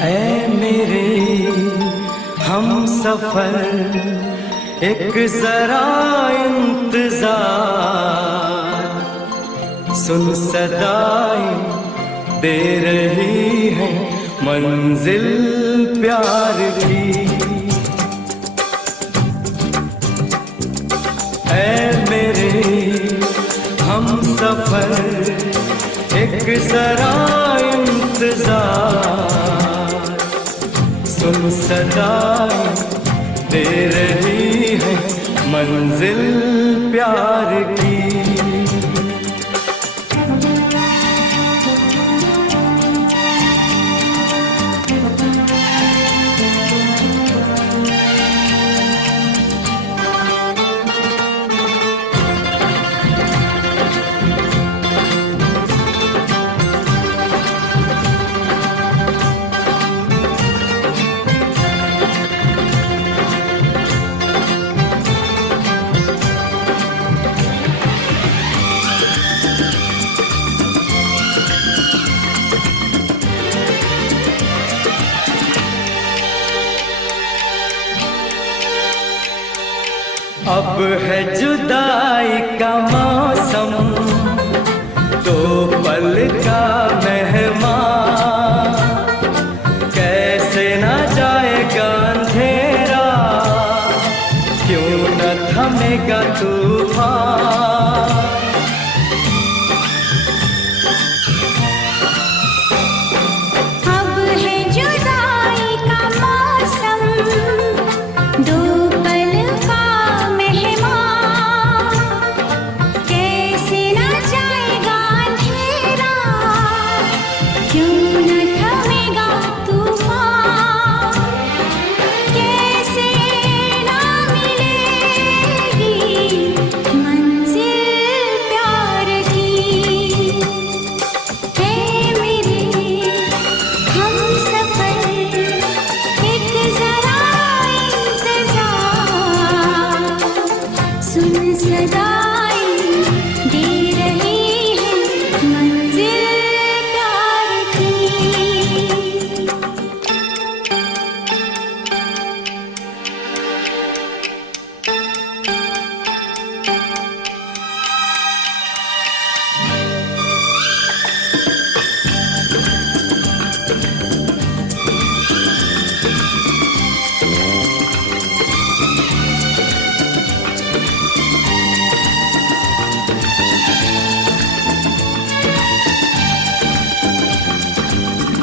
ऐ मेरे हम सफर एक जरा इंतजार, सुन सदाएं दे रही है मंजिल प्यार की। ऐ मेरे हम सफर एक जरा इंतजार, सुन सदाएं दे रही है मंजिल प्यार की। अब है जुदाई का मौसम, दो पल का मेहमान, कैसे ना जाएगा अंधेरा, क्यों न थमेगा तूफान। अब है जुदाई का मौसम, दो पल का मेहमान, कैसे ना जाएगा अंधेरा, क्यों न थमेगा तूफान। कैसे ना मिलेगी मंजिल प्यार की। है मेरे हम सफर एक जरा इंतजार, सुन सदाएं दे रही है मंजिल प्यार की।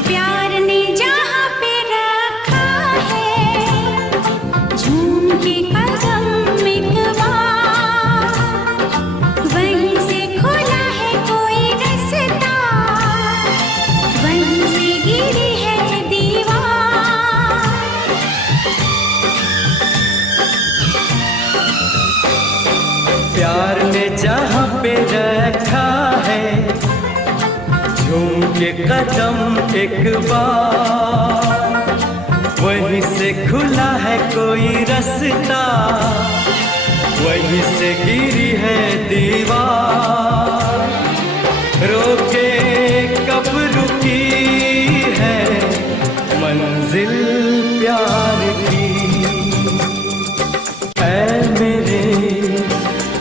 प्यार ने जहाँ पे रखा है झूम के कदम एक बार, वहीं से खुला है कोई रास्ता, वहीं से गिरी है दीवार। प्यार ने जहाँ पे रखा है झूम के कदम एक बार, वहीं से खुला है कोई रास्ता, वहीं से गिरी है दीवार। रोके कब रुकी है मंजिल प्यार की। ऐ मेरे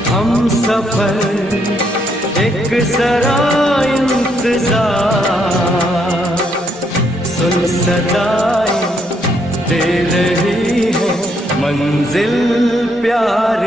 हम सफर एक जरा इंतजार, सुन सदाएं दे रही है मंजिल प्यार